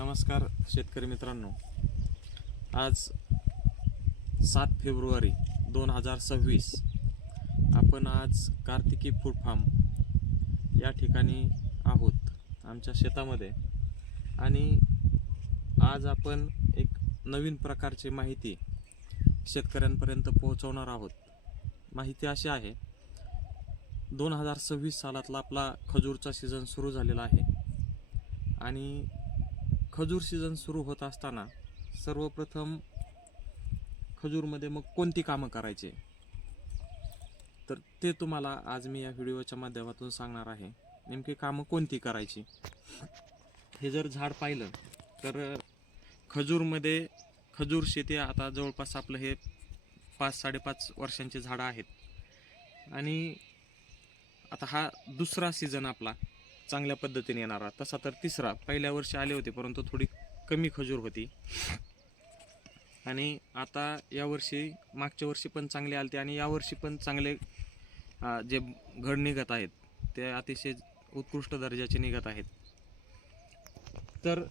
नमस्कार शेतकरी मित्रांनो. आज सात फेब्रुवारी दोन हजार सव्वीस. आपण आज कार्तिकी फूड फार्म या ठिकाणी आहोत आमच्या शेतामध्ये. आणि आज आपण एक नवीन प्रकारची माहिती शेतकऱ्यांपर्यंत पोहोचवणार आहोत. माहिती अशी आहे दोन हजार सव्वीस सालातला आपला खजूरचा सीझन सुरू झालेला आहे. आणि खजूर सीझन सुरू होत असताना सर्वप्रथम खजूरमध्ये मग कोणती कामं करायचे? तर ते तुम्हाला आज मी या व्हिडिओच्या माध्यमातून सांगणार आहे. नेमकी कामं कोणती करायची? हे जर झाड पाहिलं तर खजूरमध्ये खजूर शेती आता जवळपास आपलं हे पाच साडेपाच वर्षांचे झाडं आहेत. आणि आता हा दुसरा सीझन आपला. चांगल्या पद्धतीने येणारा. तसा तर तिसरा. पहिल्या वर्षी आले होते परंतु थोडी कमी खजूर होती. आणि आता यावर्षी मागच्या वर्षी पण चांगले आलते आणि यावर्षी पण चांगले जे घड निघत आहेत ते अतिशय उत्कृष्ट दर्जाचे निघत आहेत. तर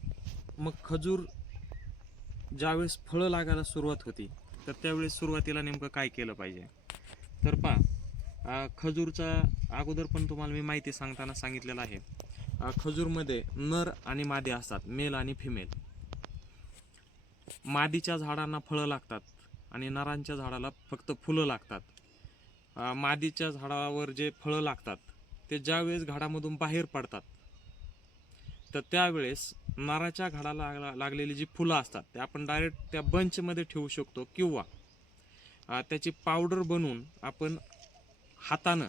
मग खजूर ज्यावेळेस फळं लागायला सुरुवात होती तर त्यावेळेस सुरुवातीला नेमकं काय केलं पाहिजे? तर पहा खजूरचा अगोदर पण तुम्हाला मी माहिती सांगताना सांगितलेलं आहे. खजूरमध्ये नर आणि मादी असतात मेल आणि फिमेल. मादीच्या झाडांना फळं लागतात आणि नरांच्या झाडाला फक्त फुलं लागतात. मादीच्या झाडावर जे फळं लागतात ते ज्यावेळेस घाडामधून बाहेर पडतात तर त्यावेळेस नाराच्या झाडाला लागलेली जी फुलं असतात ते आपण डायरेक्ट त्या बंचमध्ये ठेवू शकतो किंवा त्याची पावडर बनवून आपण हातानं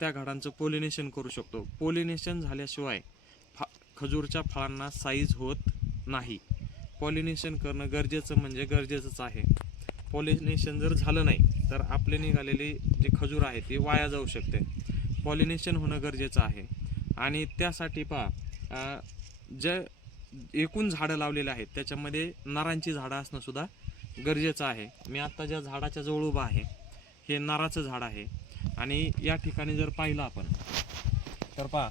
त्या झाडांचं पोलिनेशन करू शकतो. पोलिनेशन झाल्याशिवाय फा खजूरच्या फळांना साईज होत नाही. पॉलिनेशन करणं गरजेचं म्हणजे गरजेचंच आहे. पॉलिनेशन जर झालं नाही तर आपले निघालेली जी खजूर आहे ती वाया जाऊ शकते. पॉलिनेशन होणं गरजेचं आहे. आणि त्यासाठी पहा जे एकूण झाडं लावलेले आहेत त्याच्यामध्ये नरांची झाडं असणंसुद्धा गरजेचं आहे. मी आत्ता ज्या झाडाच्या जवळ उभा आहे हे नाराचं झाड आहे. आणि या ठिकाणी जर पाहिलं आपण तर पहा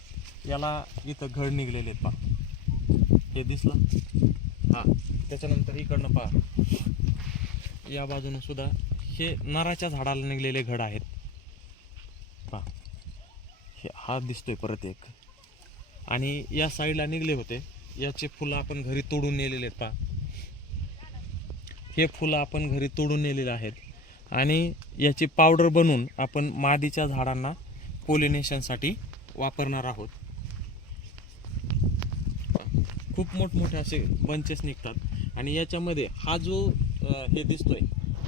याला इथं घड निघलेले आहेत पहा. हे दिसलं? हा. त्याच्यानंतर इकडनं पहा. या बाजूने सुद्धा हे नराच्या झाडाला निघलेले घड आहेत. पहा. हे हा दिसतोय परत एक. आणि या साईडला निघले होते. याचे फुलं आपण घरी तोडून नेलेले आहेत पहा. हे फुलं आपण घरी तोडून नेलेले आहेत. आणि याची पावडर बनवून आपण मादीच्या झाडांना पोलिनेशनसाठी वापरणार आहोत. खूप मोठमोठे असे बंचेस निघतात आणि याच्यामध्ये हा जो हे दिसतोय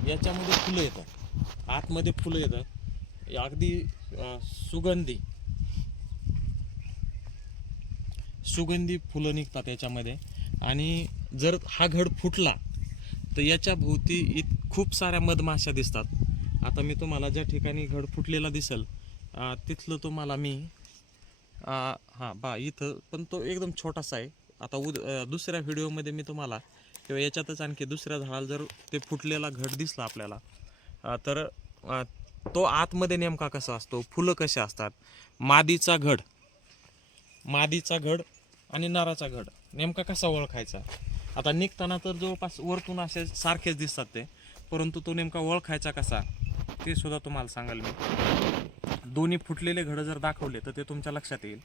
याच्यामध्ये फुलं येतात. आतमध्ये फुलं येतात. अगदी सुगंधी सुगंधी फुलं निघतात याच्यामध्ये. आणि जर हा घड फुटला तर याच्या भोवती इत खूप साऱ्या मधमाशा दिसतात. आता मी तुम्हाला ज्या ठिकाणी घड फुटलेला दिसेल तिथलं तुम्हाला मी हां बा इथं पण तो एकदम छोटासा आहे. आता उद दुसऱ्या व्हिडिओमध्ये मी तुम्हाला किंवा याच्यातच आणखी दुसऱ्या झाडाला जर ते फुटलेला घड दिसला आपल्याला तर तो आतमध्ये नेमका कसा असतो? फुलं कसे असतात? मादीचा घड मादीचा घड आणि नराचा घड नेमका कसा ओळखायचा? आता निघताना तर जवळपास वरतून असे सारखेच दिसतात ते. परंतु तो नेमका ओळखायचा कसा ते सुद्धा तुम्हाला सांगाल मी. दोन्ही फुटलेले घडं जर दाखवले तर ते तुमच्या लक्षात येईल.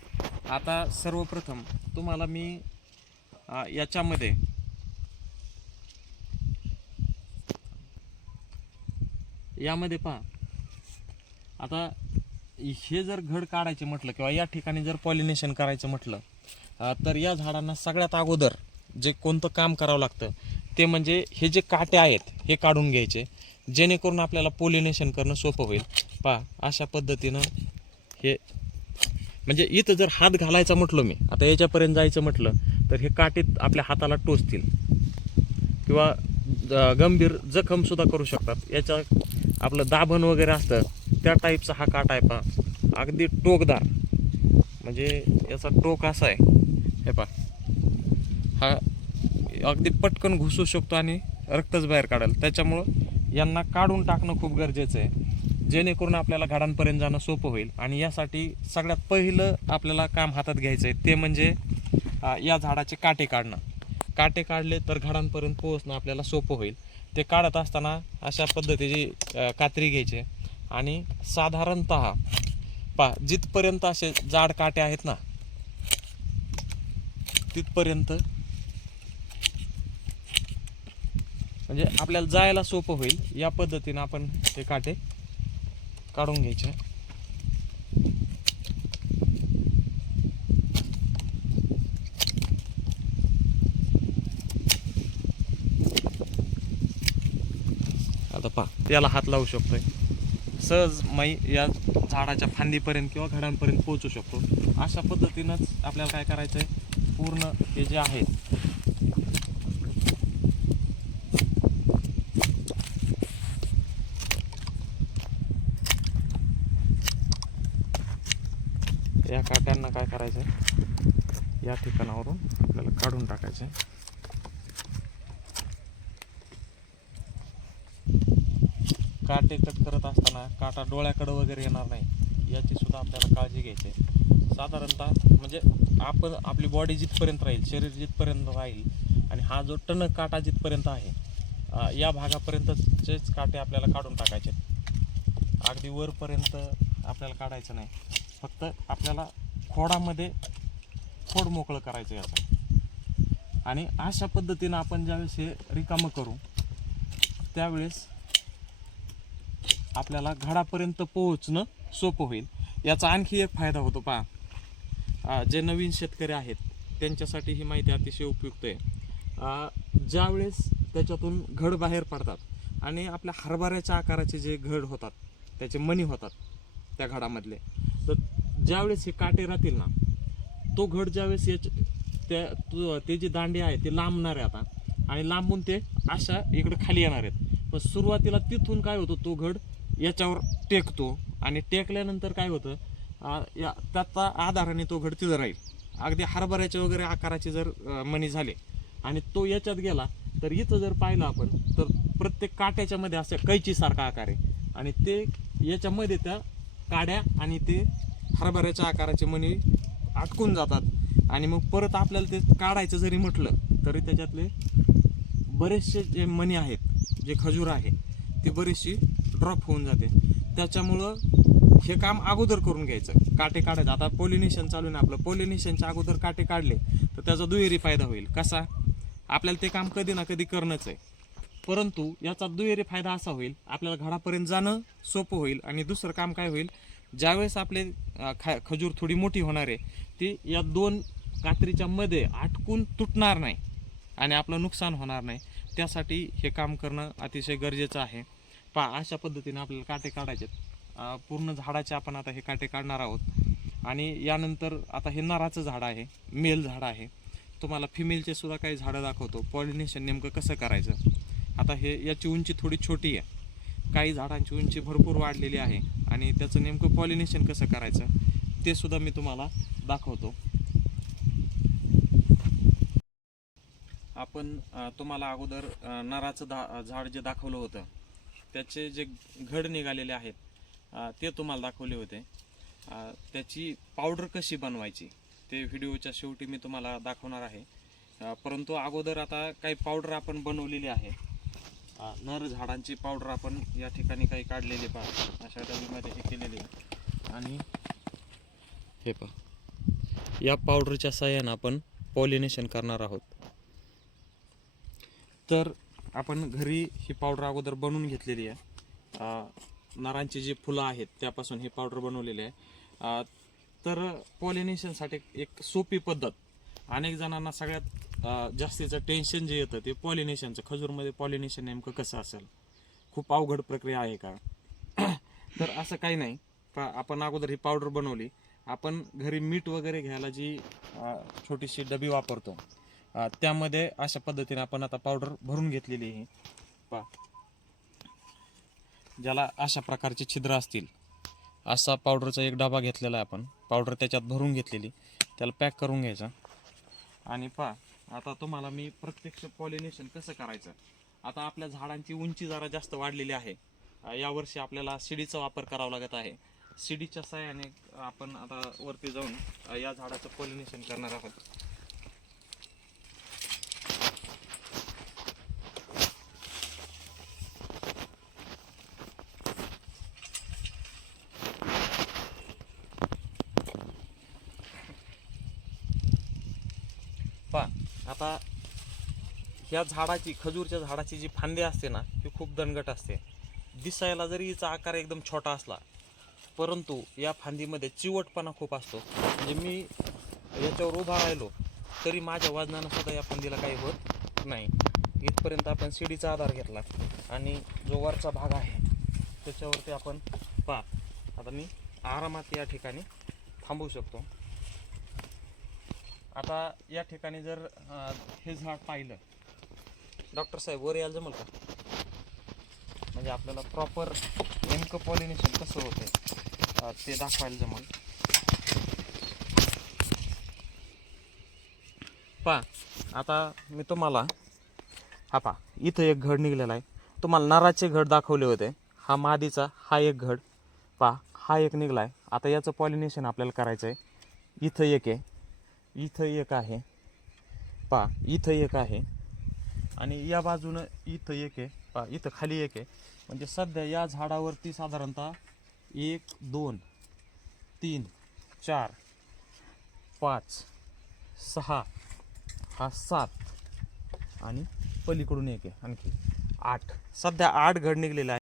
आता सर्वप्रथम तुम्हाला मी याच्यामध्ये यामध्ये पहा. आता हे जर घड काढायचे म्हटलं किंवा या ठिकाणी जर पॉलिनेशन करायचं म्हटलं तर या झाडांना सगळ्यात अगोदर जे कोणतं काम करावं लागतं ते म्हणजे हे जे काटे आहेत हे काढून घ्यायचे. जेणेकरून आपल्याला पोलिनेशन करणं सोपं होईल. पहा अशा पद्धतीनं हे म्हणजे इथं जर हात घालायचा म्हटलं मी आता याच्यापर्यंत जायचं म्हटलं तर हे काटे आपल्या हाताला टोचतील. किंवा गंभीर जखमसुद्धा करू शकतात. याच्या आपलं दाभण वगैरे असतं त्या टाईपचा हा काटा आहे पहा. अगदी टोकदार. म्हणजे याचा टोक असा आहे. हे पहा. हा अगदी पटकन घुसू शकतो आणि रक्तच बाहेर काढाल त्याच्यामुळं यांना काढून टाकणं खूप गरजेचं आहे. जेणेकरून आपल्याला घाडांपर्यंत जाणं सोपं होईल. आणि यासाठी सगळ्यात पहिलं आपल्याला काम हातात घ्यायचं आहे ते म्हणजे या झाडाचे काटे काढणं. काटे काढले तर घडांपर्यंत पोहोचणं आपल्याला सोपं होईल. ते काढत असताना अशा पद्धतीची कात्री घ्यायची आणि साधारणत पा जिथपर्यंत असे जाड काटे आहेत ना तिथपर्यंत म्हणजे आपल्याला जायला सोपं होईल. या पद्धतीनं आपण हे काटे काढून घ्यायचे. आता पा याला हात लावू शकतोय. सहज मै या झाडाच्या फांदीपर्यंत किंवा घडांपर्यंत पोहोचू शकतो. अशा पद्धतीनंच आपल्याला काय करायचं आहे पूर्ण हे जे आहेत या काट्यांना काय करायचं आहे या ठिकाणावरून आपल्याला काढून टाकायचं आहे काटे कट करत असताना काटा डोळ्याकडं वगैरे येणार नाही. याची सुद्धा आपल्याला काळजी घ्यायची आहे. साधारणतः म्हणजे आपण आपली बॉडी जिथपर्यंत राहील शरीर जिथपर्यंत राहील आणि हा जो टणक काटा जिथपर्यंत आहे या भागापर्यंतचेच काटे आपल्याला काढून टाकायचे अगदी वरपर्यंत आपल्याला काढायचं नाही. फक्त आपल्याला खोडामध्ये खोड मोकळं करायचं याचं आणि अशा पद्धतीनं आपण ज्यावेळेस हे रिकामं करू त्यावेळेस आपल्याला घडापर्यंत पोहोचणं सोपं होईल. याचा आणखी एक फायदा होतो पहा. जे नवीन शेतकरी आहेत त्यांच्यासाठी ही माहिती अतिशय उपयुक्त आहे. ज्यावेळेस त्याच्यातून घड बाहेर पडतात आणि आपल्या हरभऱ्याच्या आकाराचे जे घड होतात त्याचे मणी होतात त्या घडामधले तर ज्यावेळेस हे काटे राहतील ना तो घड ज्यावेळेस याच त्या ते जी दांडी आहे ते लांबणार आहे आता. आणि लांबून ते अशा इकडे खाली येणार आहेत. पण सुरुवातीला तिथून काय होतं तो घड याच्यावर टेकतो. आणि टेकल्यानंतर काय होतं या त्याचा आधाराने तो घड तिथं राहील. अगदी हरभऱ्याचे वगैरे आकाराचे जर मणी झाले आणि तो याच्यात गेला तर इथं जर पाहिलं आपण तर प्रत्येक काट्याच्यामध्ये असं कैचीसारखा आकार आहे. आणि ते याच्यामध्ये त्या काड्या आणि ते हरभऱ्याच्या आकाराचे मणी अटकून जातात. आणि मग परत आपल्याला ते काढायचं जरी म्हटलं तरी त्याच्यातले बरेचसे जे मणी आहेत जे खजूर आहे ते बरीचशी ड्रॉप होऊन जाते. त्याच्यामुळं हे काम अगोदर करून घ्यायचं. काटे काढायचं. आता पोलिनेशन चालू आहे ना आपलं. पोलिनेशनच्या अगोदर काटे काढले तर त्याचा दुहेरी फायदा होईल. कसा? आपल्याला ते काम कधी ना कधी करणंच आहे. परंतु याचा दुहेरी फायदा असा होईल. आपल्याला घरापर्यंत जाणं सोपं होईल आणि दुसरं काम काय होईल? ज्यावेळेस आपले खा खजूर थोडी मोठी होणार आहे ती या दोन कात्रीच्या मध्ये आटकून तुटणार नाही आणि आपलं नुकसान होणार नाही. त्यासाठी हे काम करणं अतिशय गरजेचं आहे. पा अशा पद्धतीने आपल्याला काटे काढायचे पूर्ण झाडाचे आपण आता हे काटे काढणार आहोत. आणि यानंतर आता हे नाराचं झाड आहे मेल झाड आहे. तुम्हाला फिमेलचे सुद्धा काही झाडं दाखवतो. पॉलिनेशन नेमकं कसं करायचं? आता हे याची उंची थोडी छोटी आहे. काही झाडांची उंची भरपूर वाढलेली आहे आणि त्याचं नेमकं पॉलिनेशन कसं करायचं ते सुद्धा मी तुम्हाला दाखवतो. आपण तुम्हाला अगोदर नराचं दा झाड जे दाखवलं होतं त्याचे जे घड निघालेले आहेत ते तुम्हाला दाखवले होते. त्याची पावडर कशी बनवायची ते व्हिडिओच्या शेवटी मी तुम्हाला दाखवणार आहे. परंतु अगोदर आता काही पावडर आपण बनवलेली आहे नर झाडांची पावडर आपण या ठिकाणी काही काढलेली पहा. अशा डबीमध्ये हे केलेली आहे. आणि हे पहा. या पावडरच्या सहाय्यानं आपण पॉलिनेशन करणार आहोत. तर आपण घरी ही पावडर अगोदर बनवून घेतलेली आहे. नरांची नारांची जी फुलं आहेत त्यापासून ही पावडर बनवलेली आहे. तर पॉलिनेशनसाठी एक सोपी पद्धत. अनेक जणांना सगळ्यात जास्तीचं टेन्शन जे येतं ते पॉलिनेशनचं खजूरमध्ये पॉलिनेशन नेमकं कसं असेल? खूप अवघड प्रक्रिया आहे का? तर असं काही नाही. पा आपण अगोदर ही पावडर बनवली. आपण घरी मीठ वगैरे घ्यायला जी छोटीशी डबी वापरतो त्यामध्ये अशा पद्धतीने आपण आता पावडर भरून घेतलेली आहे. पा ज्याला अशा प्रकारची छिद्र असतील. असा पावडरचा एक डबा घेतलेला आहे आपण. पावडर त्याच्यात भरून घेतलेली. त्याला पॅक करून घ्यायचा. आणि पा आता तुम्हाला मी प्रत्यक्ष पॉलिनेशन कसं करायचं? आता आपल्या झाडांची उंची जरा जास्त वाढलेली आहे. यावर्षी आपल्याला शिडीचा वापर करावा लागत आहे. शिडीच्या सहाय्याने आपण आता वरती जाऊन या झाडाचं पॉलिनेशन करणार आहोत आता ह्या झाडाची खजूरच्या झाडाची जी फांदी असते ना ती खूप दणगट असते. दिसायला जरी हिचा आकार एकदम छोटा असला परंतु या फांदीमध्ये चिवटपणा खूप असतो. म्हणजे मी याच्यावर उभा राहिलो तरी माझ्या वजनानं सुद्धा या फांदीला काही होत नाही. इथपर्यंत आपण शिडीचा आधार घेतला. आणि जो वरचा भाग आहे त्याच्यावरती आपण पा आता मी आरामात या ठिकाणी थांबवू शकतो. आता या ठिकाणी जर हे झाड पाहिलं डॉक्टर साहेब वर यायला जमल का? म्हणजे आपल्याला प्रॉपर नेमकं पॉलिनेशन कसं होतं ते दाखवायला जमल. पा आता मी तुम्हाला हा पा इथं एक घड निघलेला आहे. तुम्हाला नराचे घड दाखवले होते. हा मादीचा हा एक घड. पा हा एक निघला आहे आता याचं पॉलिनेशन आपल्याला करायचं आहे. इथं एक आहे. इथं एक आहे. पा इथं एक आहे. आणि या बाजूनं इथं एक आहे. पा इथं खाली एक आहे. म्हणजे सध्या या झाडावरती साधारणतः एक दोन तीन चार पाच सहा हा सात आणि पलीकडून एक आहे आणखी आठ. सध्या आठ घड निघलेले आहे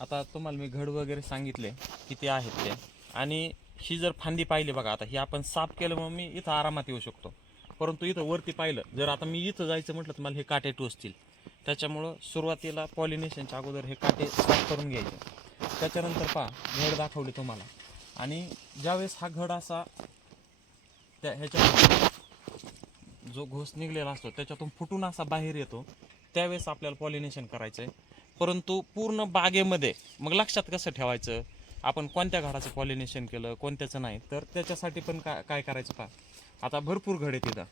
आता तुम्हाला मी घड वगैरे सांगितले किती आहेत ते. आणि ही जर फांदी पाहिली बघा आता ही आपण साफ केलं मग मी इथं आरामात येऊ शकतो. परंतु इथं वरती पाहिलं जर आता मी इथं जायचं म्हटलं तर मला हे काटे टोचतील. त्याच्यामुळं सुरुवातीला पॉलिनेशनच्या अगोदर हे काटे साफ करून घ्यायचे. त्याच्यानंतर पहा घड दाखवली तुम्हाला. आणि ज्यावेळेस हा घड असा त्या ह्याच्या जो घोस निघलेला असतो त्याच्यातून फुटून असा बाहेर येतो त्यावेळेस आपल्याला पॉलिनेशन करायचं आहे परंतु पूर्ण बागेमध्ये मग लक्षात कसं ठेवायचं? आपण कोणत्या घडाचं पॉलिनेशन केलं कोणत्याचं नाही? तर त्याच्यासाठी पण का काय करायचं पहा? आता भरपूर घड आहेत तिथं.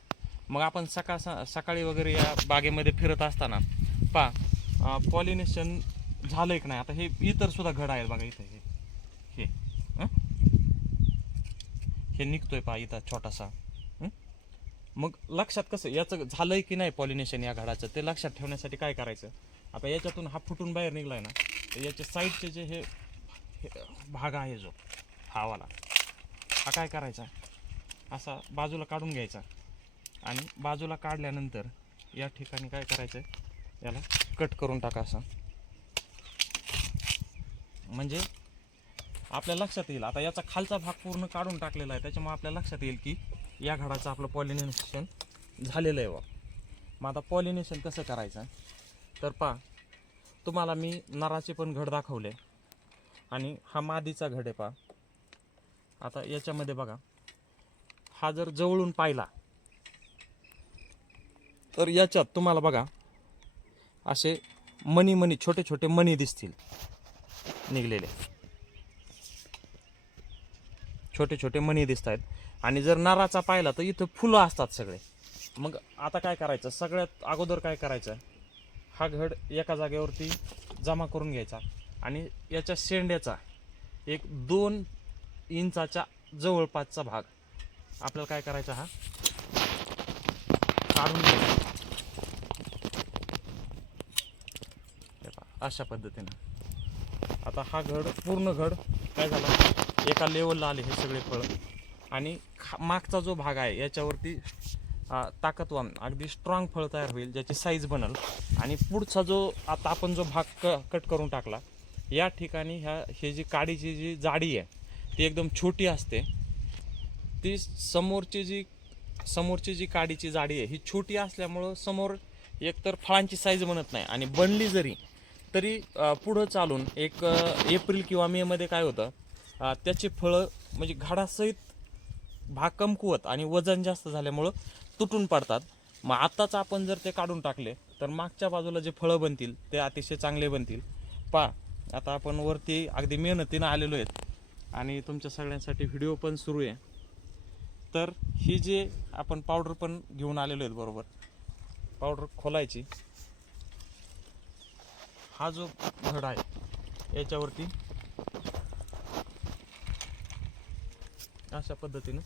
मग आपण सकाळ सकाळी वगैरे या बागेमध्ये फिरत असताना पहा पॉलिनेशन झालं की नाही? आता हे इतर सुद्धा घड आहेत बघा इथं. हे हे निघतोय पहा इथं छोटासा. मग लक्षात कसं याचं झालंय की नाही पॉलिनेशन या घडाचं? ते लक्षात ठेवण्यासाठी काय करायचं? आता याच्यातून हा फुटून बाहेर निघलाय ना तर याच्या साईडचे जे हे भाग आहे जो हावाला हा काय करायचा? असा बाजूला काढून घ्यायचा. आणि बाजूला काढल्यानंतर या ठिकाणी काय करायचं याला कट करून टाका असं. म्हणजे आपल्या लक्षात येईल. आता याचा खालचा भाग पूर्ण काढून टाकलेला आहे. त्याच्यामुळे आपल्या लक्षात येईल की या घडाचं आपलं पॉलिनेशन झालेलं आहे बा. मग आता पॉलिनेशन कसं करायचं? तर पा तुम्हाला मी नराचे पण घड दाखवले. आणि हा मादीचा घड आहे पा आता याच्यामध्ये बघा. हा जर जवळून पाहिला तर याच्यात तुम्हाला बघा असे मणी मणी छोटे छोटे मणी दिसतील निघलेले. छोटे छोटे मणी दिसत आहेत आणि जर नाराचा पाहिला तर इथं फुलं असतात सगळे. मग आता काय करायचं? सगळ्यात अगोदर काय करायचं? हा घड एका जागेवरती जमा करून घ्यायचा. आणि याच्या शेंड्याचा एक दोन इंचाच्या जवळपासचा भाग. आपल्याला काय करायचं हा? काढून घ्यायचा. अशा पद्धतीनं. आता हा घड पूर्ण घड काय झाला? एका लेवलला आले हे सगळे फळं. आणि खा मागचा जो भाग आहे याच्यावरती ताकदवान अगदी स्ट्रॉंग फळ तयार होईल ज्याची साईज बनल. आणि पुढचा जो आता आपण जो भाग क कट करून टाकला या ठिकाणी ह्या हे जी काडीची जी जाडी आहे ती एकदम छोटी असते. ती समोरची जी समोरची जी काडीची जाडी आहे ही छोटी असल्यामुळं समोर एकतर फळांची साईज बनत नाही आणि बनली जरी तरी पुढं चालून एक एप्रिल किंवा मेमध्ये काय होतं त्याची फळं म्हणजे घाडासहित भाग कमकुवत आणि वजन जास्त झाल्यामुळं तुटून पडतात. मग आत्ताच आपण जर ते काढून टाकले तर मागच्या बाजूला जे फळं बनतील ते अतिशय चांगले बनतील. पा आता आपण वरती अगदी मेहनतीनं आलेलो आहेत आणि तुमच्या सगळ्यांसाठी व्हिडिओ पण सुरू आहे. तर ही जे आपण पावडर पण घेऊन आलेलो आहेत बरोबर. पावडर खोलायची. हा जो घड आहे याच्यावरती अशा पद्धतीनं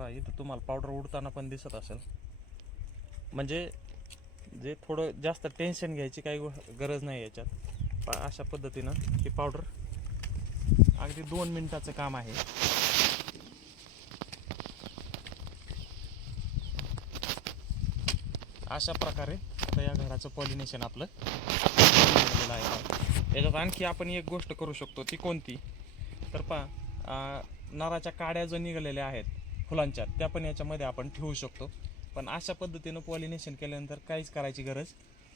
पहा इथं तुम्हाला पावडर उडताना पण दिसत असेल. म्हणजे जे थोडं जास्त टेन्शन घ्यायची काही गो- गरज नाही याच्यात. पहा अशा पद्धतीनं ही पावडर अगदी दोन मिनटाचं काम आहे. अशा प्रकारे आता या घराचं पॉलिनेशन आपलं झालेलं आहे. याच्यात आणखी आपण एक गोष्ट करू शकतो ती कोणती? तर पहा नराच्या काड्या जो निघालेल्या आहेत फुलांच्या त्या पण याच्यामध्ये आपण ठेवू शकतो. पण अशा पद्धतीनं पॉलिनेशन केल्यानंतर काहीच करायची गरज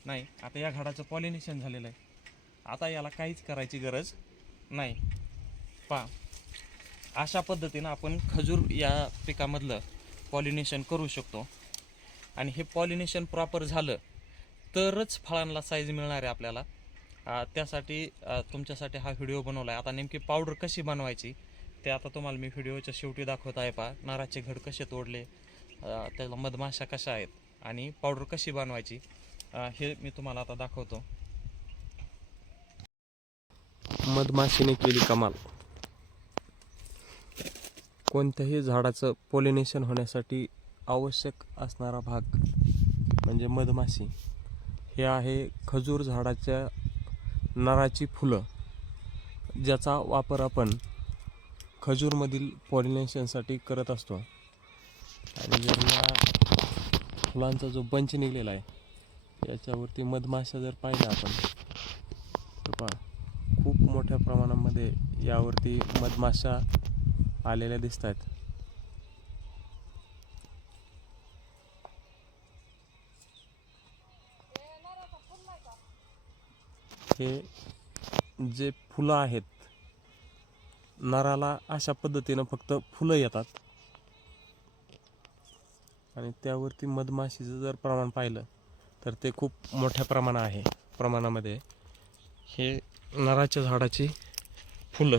नाही. आता या झाडाचं पॉलिनेशन झालेलं आहे. आता याला काहीच करायची गरज नाही. पा अशा पद्धतीनं आपण खजूर या पिकामधलं पॉलिनेशन करू शकतो. आणि हे पॉलिनेशन प्रॉपर झालं तरच फळांना साईज मिळणार आहे आपल्याला. त्यासाठी तुमच्यासाठी हा व्हिडिओ बनवला आहे आता नेमकी पावडर कशी बनवायची? ते आता तुम्हाला मी व्हिडिओच्या शेवटी दाखवत आहे पहा. नाराचे घड कसे तोडले त्याला मधमाशा कशा आहेत आणि पावडर कशी बनवायची हे मी तुम्हाला आता दाखवतो. मधमाशीने केली कमाल. कोणत्याही झाडाचं पोलिनेशन होण्यासाठी आवश्यक असणारा भाग म्हणजे मधमाशी. हे आहे खजूर झाडाच्या नराची फुलं ज्याचा वापर आपण खजूरमधील पॉलिनेशनसाठी करत असतो. आणि जेव्हा फुलांचा जो बंच निघलेला आहे याच्यावरती मधमाशा जर पाहिल्या आपण तर पहा खूप मोठ्या प्रमाणामध्ये यावरती मधमाशा आलेल्या दिसत आहेत हे जे फुलं आहेत नराला अशा पद्धतीनं फक्त फुलं येतात. आणि त्यावरती मधमाशीचं जर प्रमाण पाहिलं तर ते खूप मोठ्या प्रमाणा आहे प्रमाणामध्ये. हे नराच्या झाडाची फुलं.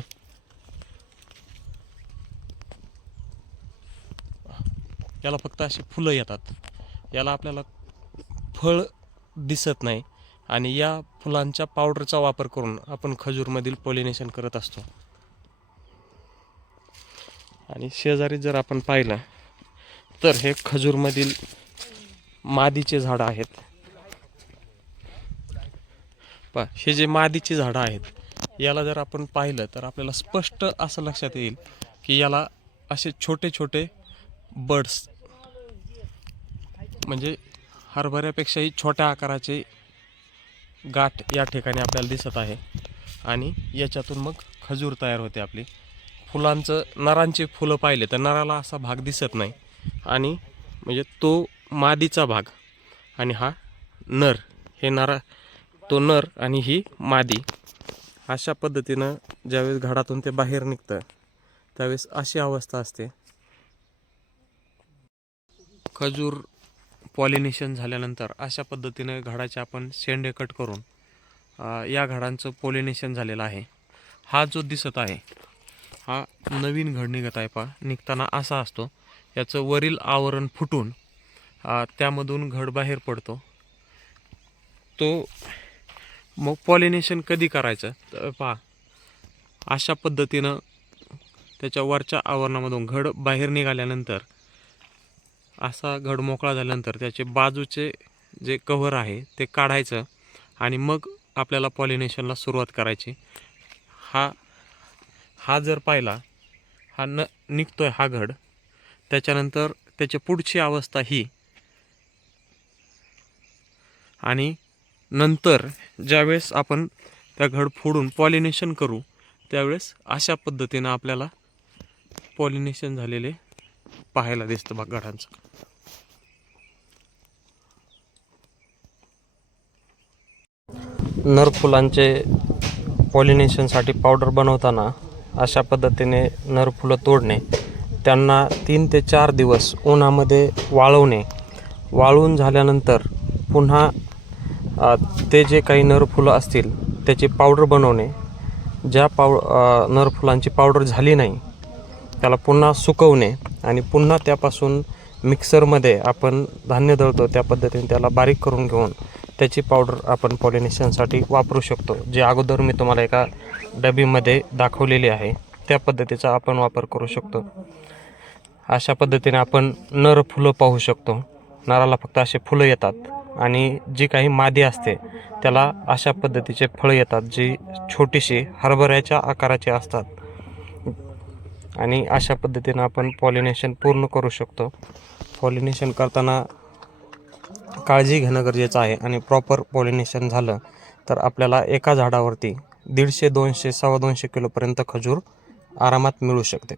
याला फक्त अशी फुलं येतात. याला आपल्याला फळ दिसत नाही. आणि या फुलांच्या पावडरचा वापर करून आपण खजूरमधील पॉलिनेशन करत असतो. आणि शेजारी जर आपण पाहिलं तर हे खजूरमधील मादीचे झाडं आहेत. पा हे जे मादीची झाडं आहेत याला जर आपण पाहिलं तर आपल्याला स्पष्ट असं लक्षात येईल की याला असे छोटे छोटे बर्ड्स म्हणजे हरभऱ्यापेक्षाही छोट्या आकाराचे गाठ या ठिकाणी आपल्याला दिसत आहे. आणि याच्यातून मग खजूर तयार होते आपली. फुलांचं नरांचे फुलं पाहिले तर नराला असा भाग दिसत नाही. आणि म्हणजे तो मादीचा भाग आणि हा नर. हे नरा तो नर आणि ही मादी. अशा पद्धतीनं ज्यावेळेस घडातून ते बाहेर निघतं त्यावेळेस अशी अवस्था असते. खजूर पॉलिनेशन झाल्यानंतर अशा पद्धतीने घडाचे आपण शेंडे कट करून या घडांचं पॉलिनेशन झालेलं आहे. हा जो दिसत आहे हा नवीन घड निघत आहे पहा. निघताना असा असतो. याचं वरील आवरण फुटून त्यामधून घड बाहेर पडतो. तो मग पॉलिनेशन कधी करायचं? तर पहा अशा पद्धतीनं त्याच्या वरच्या आवरणामधून घड बाहेर निघाल्यानंतर असा घड मोकळा झाल्यानंतर त्याचे बाजूचे जे कव्हर आहे ते काढायचं आणि मग आपल्याला पॉलिनेशनला सुरुवात करायची. हा हा जर पाहिला हा न निघतो आहे हा घड त्याच्यानंतर त्याची पुढची अवस्था ही. आणि नंतर ज्यावेळेस आपण त्या घड फोडून पॉलिनेशन करू त्यावेळेस अशा पद्धतीनं आपल्याला पॉलिनेशन झालेले पाहायला दिसतं बघ घडांचं नर फुलांचे पॉलिनेशनसाठी पावडर बनवताना अशा पद्धतीने नरफुलं तोडणे त्यांना तीन ते चार दिवस उन्हामध्ये वाळवणे. वाळून झाल्यानंतर पुन्हा ते जे काही नरफुलं असतील त्याची पावडर बनवणे. ज्या पाव नरफुलांची नर फुलांची पावडर झाली नाही त्याला पुन्हा सुकवणे आणि पुन्हा त्यापासून मिक्सरमध्ये आपण धान्य दळतो त्या पद्धतीने त्याला बारीक करून घेऊन त्याची पावडर आपण पॉलिनेशनसाठी वापरू शकतो. जे अगोदर मी तुम्हाला एका डबीमध्ये दाखवलेली आहे त्या पद्धतीचा आपण वापर करू शकतो. अशा पद्धतीने आपण नर फुलं पाहू शकतो. नराला फक्त असे फुलं येतात आणि जी काही मादी असते त्याला अशा पद्धतीचे फळं येतात जी छोटीशी हरभऱ्याच्या आकाराची असतात. आणि अशा पद्धतीनं आपण पॉलिनेशन पूर्ण करू शकतो. पॉलिनेशन करताना काळजी घेणं गरजेचं आहे आणि प्रॉपर पॉलिनेशन झालं तर आपल्याला एका झाडावरती दीडशे दोनशे सव्वा दोनशे किलोपर्यंत खजूर आरामात मिळू शकते.